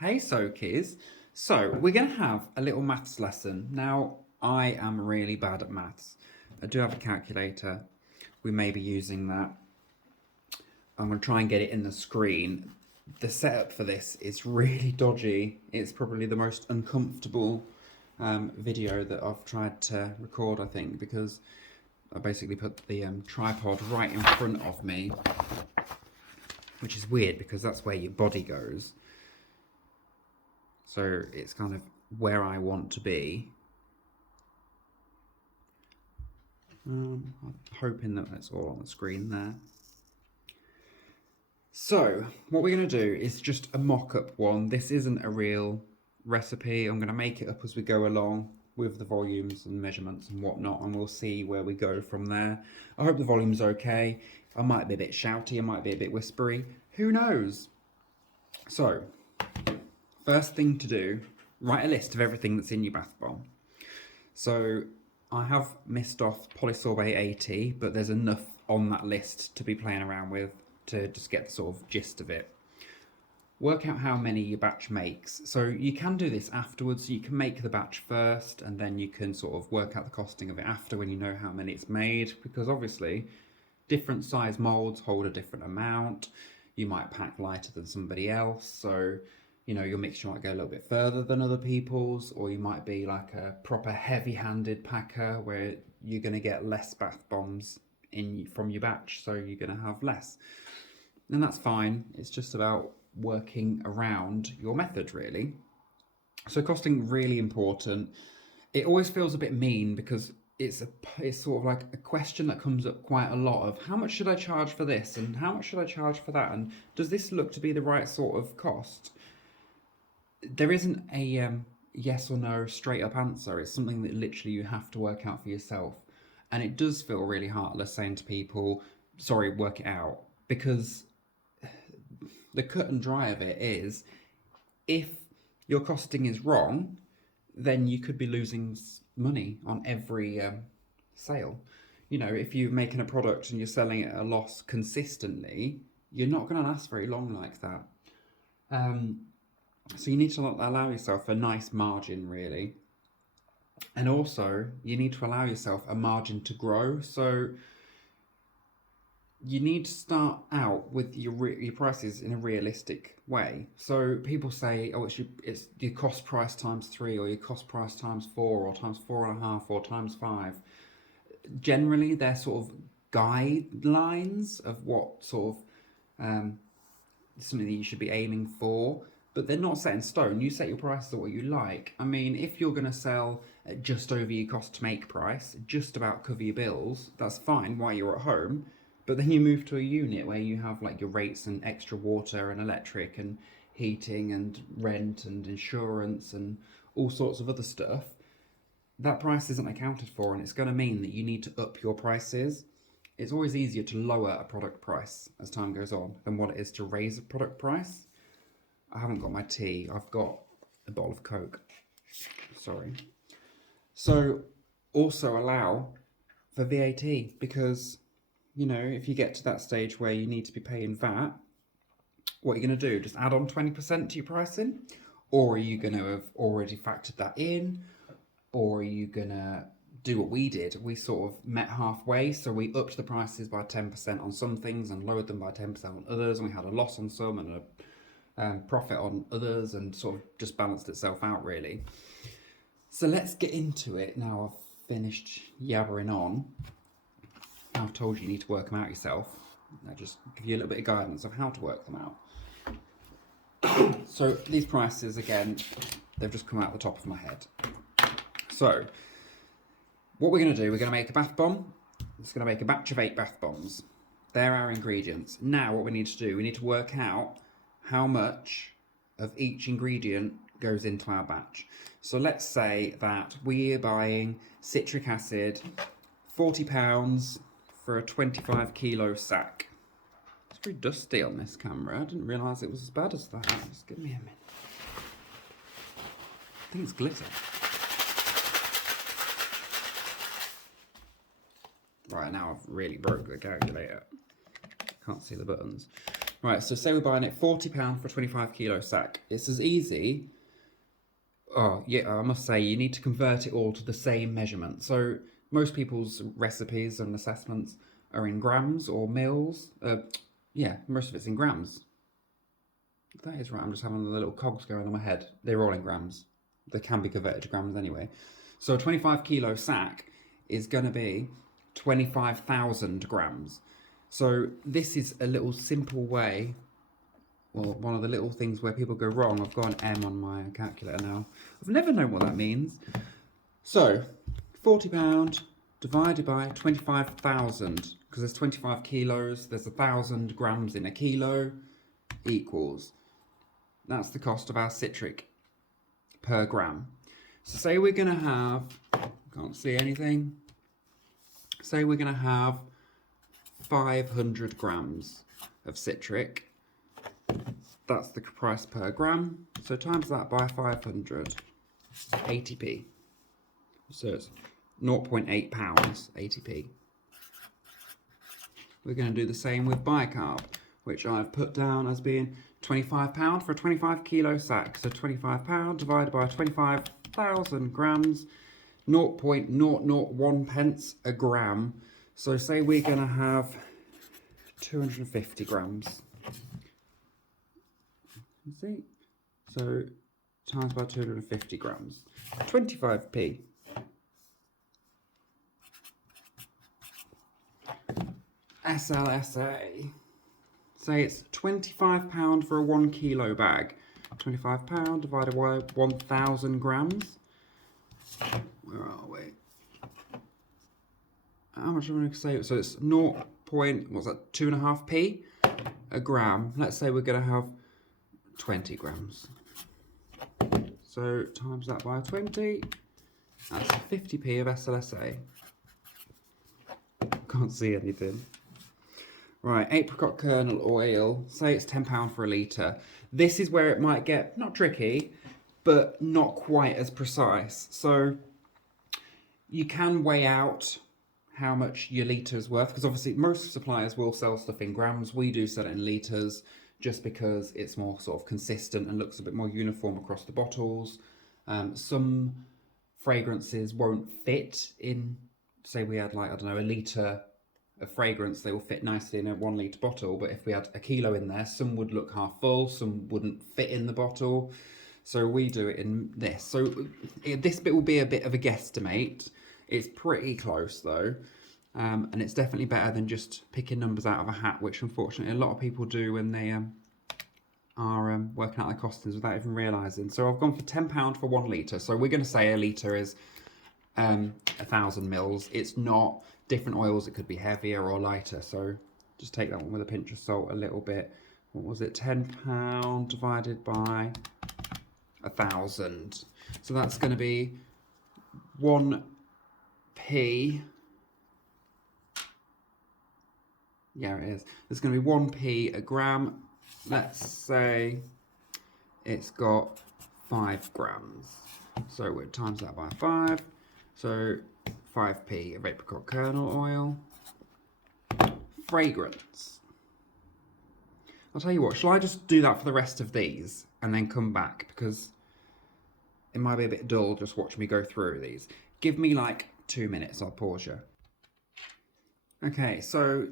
Hey Sokies. So we're going to have a little maths lesson. Now, I am really bad at maths. I do have a calculator. We may be using that. I'm going to try and get it in the screen. The setup for this is really dodgy. It's probably the most uncomfortable video that I've tried to record, I think, because I basically put the tripod right in front of me, which is weird because that's where your body goes. So it's kind of where I want to be. I'm hoping that that's all on the screen there. So what we're going to do is just a mock-up one. This isn't a real recipe. I'm going to make it up as we go along with the volumes and measurements and whatnot, and we'll see where we go from there. I hope the volume's okay. I might be a bit shouty, I might be a bit whispery. Who knows? So, first thing to do, write a list of everything that's in your bath bomb. So I have missed off polysorbate 80, but there's enough on that list to be playing around with to just get the sort of gist of it. Work out how many your batch makes. So you can do this afterwards. You can make the batch first and then you can sort of work out the costing of it after when you know how many it's made, because obviously different size molds hold a different amount. You might pack lighter than somebody else, so you know your mixture might go a little bit further than other people's, or you might be like a proper heavy-handed packer where you're going to get less bath bombs in from your batch, so you're going to have less. And that's fine. It's just about working around your method, really. So costing, really important. It always feels a bit mean because it's sort of like a question that comes up quite a lot of how much should I charge for this and how much should I charge for that, and does this look to be the right sort of cost? There isn't a yes or no straight up answer. It's something that literally you have to work out for yourself, and it does feel really heartless saying to people, sorry, work it out, because the cut and dry of it is, if your costing is wrong, then you could be losing money on every sale. You know, if you're making a product and you're selling it at a loss consistently, you're not going to last very long like that. So you need to allow yourself a nice margin, really. And also, you need to allow yourself a margin to grow. So you need to start out with your prices in a realistic way. So people say, oh, it's your cost price times 3, or your cost price times 4, or times 4.5, or times 5. Generally, they're sort of guidelines of what sort of something that you should be aiming for, but they're not set in stone. You set your prices at what you like. I mean, if you're going to sell at just over your cost to make price, just about cover your bills, that's fine while you're at home. But then you move to a unit where you have like your rates and extra water and electric and heating and rent and insurance and all sorts of other stuff. That price isn't accounted for, and it's going to mean that you need to up your prices. It's always easier to lower a product price as time goes on than what it is to raise a product price. I haven't got my tea. I've got a bottle of Coke. Sorry. So also allow for VAT, because you know, if you get to that stage where you need to be paying VAT, what are you going to do? Just add on 20% to your pricing? Or are you going to have already factored that in? Or are you going to do what we did? We sort of met halfway, so we upped the prices by 10% on some things and lowered them by 10% on others, and we had a loss on some and a profit on others, and sort of just balanced itself out, really. So let's get into it now. I've finished yabbering on. I've told you need to work them out yourself. I'll just give you a little bit of guidance of how to work them out. So these prices, again, they've just come out the top of my head. So what we're going to do, we're going to make a bath bomb. It's going to make a batch of 8 bath bombs. They're our ingredients. Now what we need to do, we need to work out how much of each ingredient goes into our batch. So let's say that we're buying citric acid, £40 for a 25 kilo sack. It's very dusty on this camera. I didn't realise it was as bad as that. Just give me a minute. I think it's glitter. Right, now I've really broke the calculator. Can't see the buttons. Right, so say we're buying it £40 for a 25 kilo sack. It's as easy. Oh, yeah, I must say, you need to convert it all to the same measurement. So most people's recipes and assessments are in grams or mils. Yeah, most of it's in grams. That is right, I'm just having the little cogs going on my head. They're all in grams. They can be converted to grams anyway. So a 25 kilo sack is going to be 25,000 grams. So this is a little simple way, well, one of the little things where people go wrong. I've got an M on my calculator now. I've never known what that means. So £40 divided by 25,000, because there's 25 kilos, there's 1,000 grams in a kilo, equals, that's the cost of our citric per gram. So say we're going to have, can't see anything, say we're going to have 500 grams of citric. That's the price per gram. So times that by 500, 80p. So it's 0.8 pounds, 80p. We're going to do the same with bicarb, which I've put down as being £25 for a 25 kilo sack. So £25 divided by 25,000 grams, 0.001 pence a gram. So say we're going to have 250 grams. You see? So times by 250 grams, 25p. SLSA. Say it's £25 for a 1 kilo bag. £25 divided by 1,000 grams. Where are we? How much am I going to say? So it's 2.5p a gram. Let's say we're going to have 20 grams. So times that by 20. That's 50p of SLSA. Can't see anything. Right, apricot kernel oil, say it's £10 for a litre. This is where it might get, not tricky, but not quite as precise. So you can weigh out how much your litre is worth, because obviously most suppliers will sell stuff in grams. We do sell it in litres just because it's more sort of consistent and looks a bit more uniform across the bottles. Some fragrances won't fit in, say we had like, I don't know, a litre of fragrance, they will fit nicely in a 1 litre bottle, but if we had a kilo in there, some would look half full, some wouldn't fit in the bottle. So we do it in this. So this bit will be a bit of a guesstimate. It's pretty close though, and it's definitely better than just picking numbers out of a hat, which unfortunately a lot of people do when they are working out their costings without even realising. So I've gone for £10 for 1 litre. So we're going to say a litre is 1,000 mils. It's not. Different oils, it could be heavier or lighter, so just take that one with a pinch of salt a little bit. What was it? £10 divided by 1,000. So that's going to be 1p. Yeah, it is. It's going to be 1p a gram. Let's say it's got 5 grams. So we'll times that by 5. So 5p of apricot kernel oil. Fragrance. I'll tell you what, shall I just do that for the rest of these and then come back, because it might be a bit dull just watching me go through these. Give me like 2 minutes, I'll pause you. Okay, so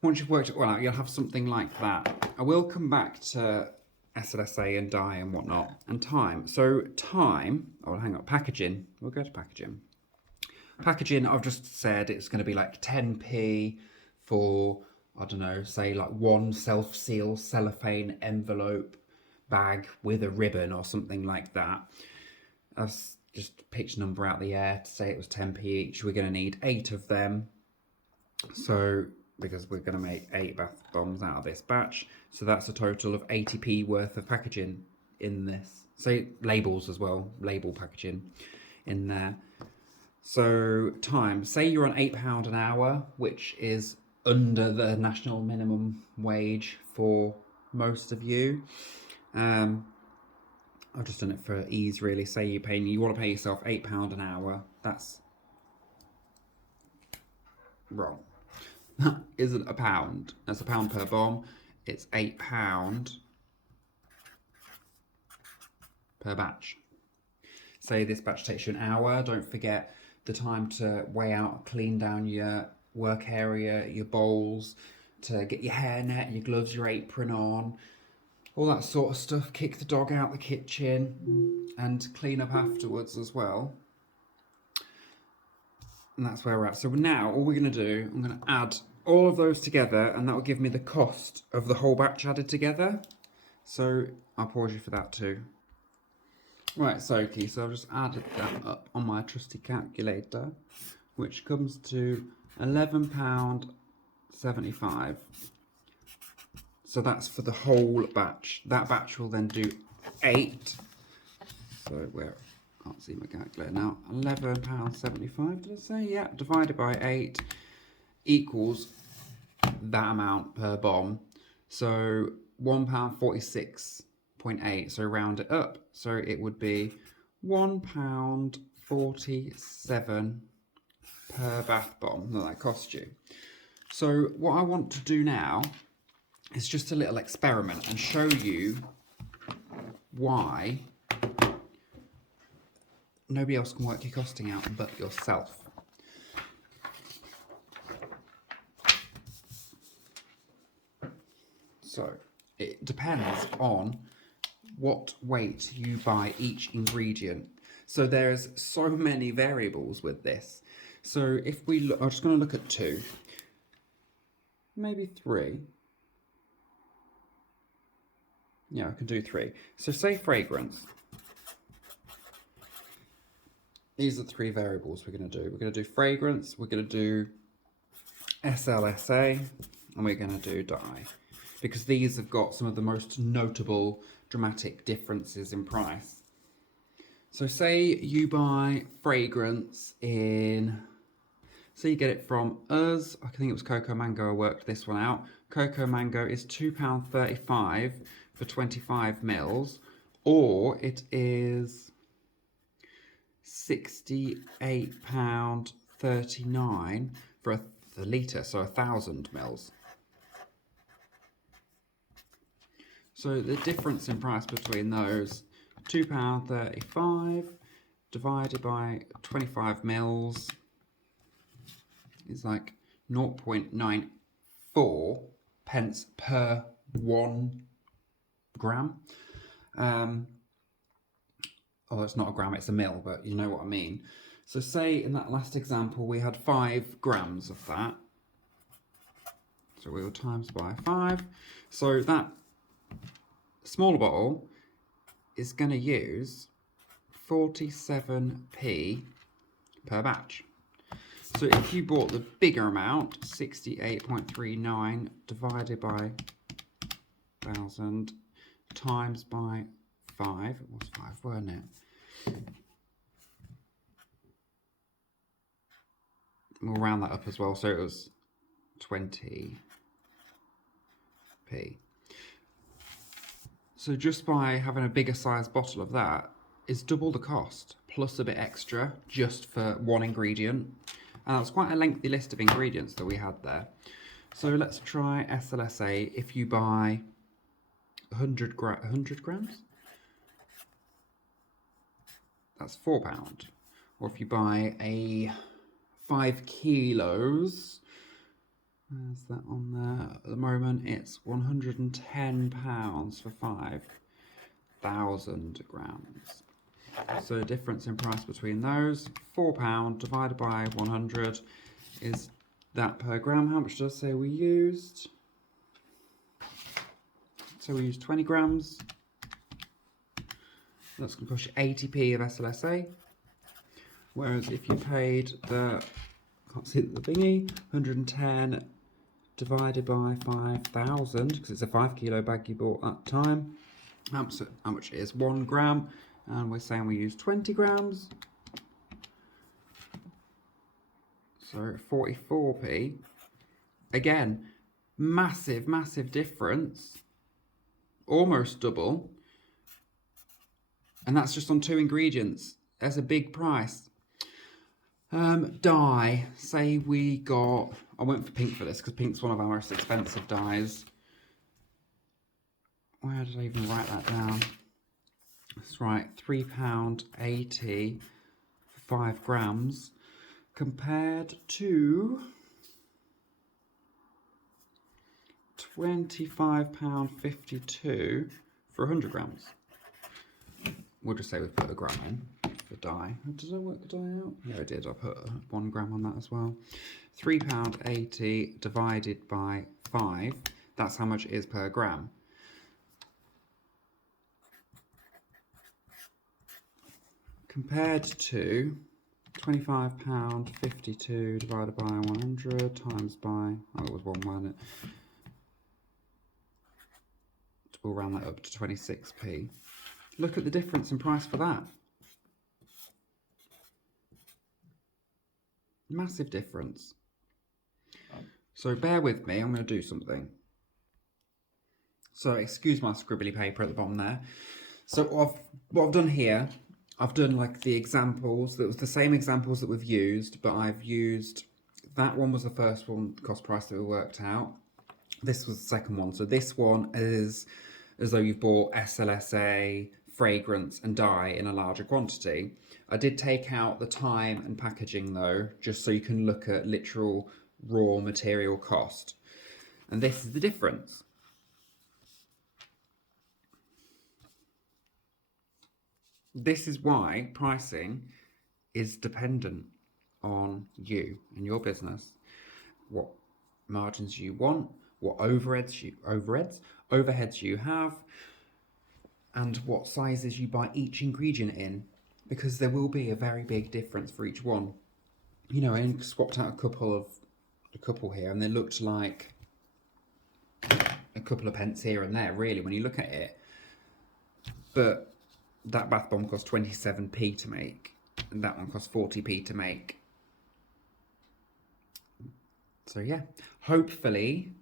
once you've worked it all out, you'll have something like that. I will come back to SLSA and dye and whatnot, and time. So time, oh hang on, packaging. We'll go to packaging. Packaging, I've just said it's going to be like 10p for, I don't know, say like 1 self-seal cellophane envelope bag with a ribbon or something like that. I've just picked a number out of the air to say it was 10p each. We're going to need 8 of them. So, because we're going to make 8 bath bombs out of this batch. So that's a total of 80p worth of packaging in this. So labels as well, label packaging in there. So time, say you're on £8 an hour, which is under the national minimum wage for most of you. I've just done it for ease really. Say you want to pay yourself £8 an hour. That's wrong. That isn't a pound. That's a pound per bomb. it's £8 per batch. Say this batch takes you an hour, don't forget the time to weigh out, clean down your work area, your bowls, to get your hairnet, your gloves, your apron on, all that sort of stuff. Kick the dog out the kitchen and clean up afterwards as well. And that's where we're at. So now all we're going to do, I'm going to add all of those together, and that will give me the cost of the whole batch added together. So I'll pause you for that too. Right, so I've just added that up on my trusty calculator, which comes to £11.75. So that's for the whole batch. That batch will then do 8. So where can't see my calculator now. £11.75, did I say? Yeah, divided by 8 equals that amount per bomb. So £1.46.8. So round it up. So it would be £1.47 per bath bomb that cost you. So what I want to do now is just a little experiment and show you why nobody else can work your costing out but yourself. So it depends on what weight you buy each ingredient. So there's so many variables with this. So if we look, I'm just going to look at 2, maybe 3. Yeah, I can do 3. So say fragrance. These are 3 variables we're going to do. We're going to do fragrance, we're going to do SLSA, and we're going to do dye. Because these have got some of the most notable dramatic differences in price. So say you buy fragrance in, so you get it from us, I think it was Cocoa Mango, I worked this one out. Cocoa Mango is £2.35 for 25 mils, or it is £68.39 for a litre, so 1,000 mils. So the difference in price between those, £2.35 divided by 25 mils is like 0.94 pence per 1 gram. Oh, it's not a gram, it's a mil, but you know what I mean. So say in that last example we had 5 grams of that. So we will times by 5. So that smaller bottle is going to use 47p per batch. So if you bought the bigger amount, 68.39 divided by 1,000 times by 5, it was 5, weren't it? We'll round that up as well, so it was 20p. So just by having a bigger size bottle of that is double the cost, plus a bit extra, just for one ingredient. And that was quite a lengthy list of ingredients that we had there. So let's try SLSA. If you buy 100 grams, that's £4. Or if you buy a 5 kilos, there's that on there. At the moment, it's £110 for 5,000 grams. So the difference in price between those, £4 divided by 100 is that per gram. How much did I say we used? So we used 20 grams. That's going to cost you 80p of SLSA. Whereas if you paid the, can't see the thingy, 110 divided by 5,000, because it's a 5 kilo bag you bought at the time, how much it is? 1 gram, and we're saying we use 20 grams. So 44p. Again, massive, massive difference. Almost double. And that's just on 2 ingredients. That's a big price. Dye. Say we got, I went for pink for this because pink's one of our most expensive dyes. where did I even write that down? That's right, £3.80 for 5 grams compared to £25.52 for 100 grams. We'll just say we put a gram in for dye. Did I work the dye out? Yeah, I did. I put 1 gram on that as well. £3.80 divided by 5. That's how much it is per gram. Compared to £25.52 divided by 100 times by, oh, it was 1, wasn't it? We'll round that up to 26p. Look at the difference in price for that. Massive difference. So bear with me, I'm going to do something. So excuse my scribbly paper at the bottom there. So what I've done here, I've done like the examples, that was the same examples that we've used, but I've used, that one was the first one, cost price that we worked out. This was the second one. So this one is as though you've bought SLSA, fragrance and dye in a larger quantity. I did take out the time and packaging though, just so you can look at literal raw material cost. And this is the difference. This is why pricing is dependent on you and your business. What margins you want, what overheads you have, and what sizes you buy each ingredient in, because there will be a very big difference for each one. You know, I swapped out a couple here, and they looked like a couple of pence here and there, really, when you look at it. But that bath bomb cost 27p to make, and that one cost 40p to make. So yeah, hopefully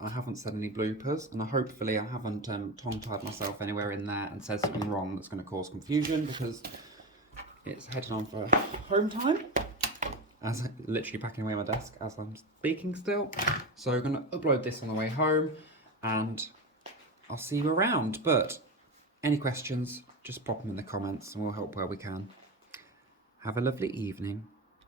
I haven't said any bloopers, and hopefully I haven't tongue-tied myself anywhere in there and said something wrong that's going to cause confusion, because it's heading on for home time, as I'm literally packing away my desk as I'm speaking still. So I'm going to upload this on the way home, and I'll see you around. But any questions, just pop them in the comments and we'll help where we can. Have a lovely evening.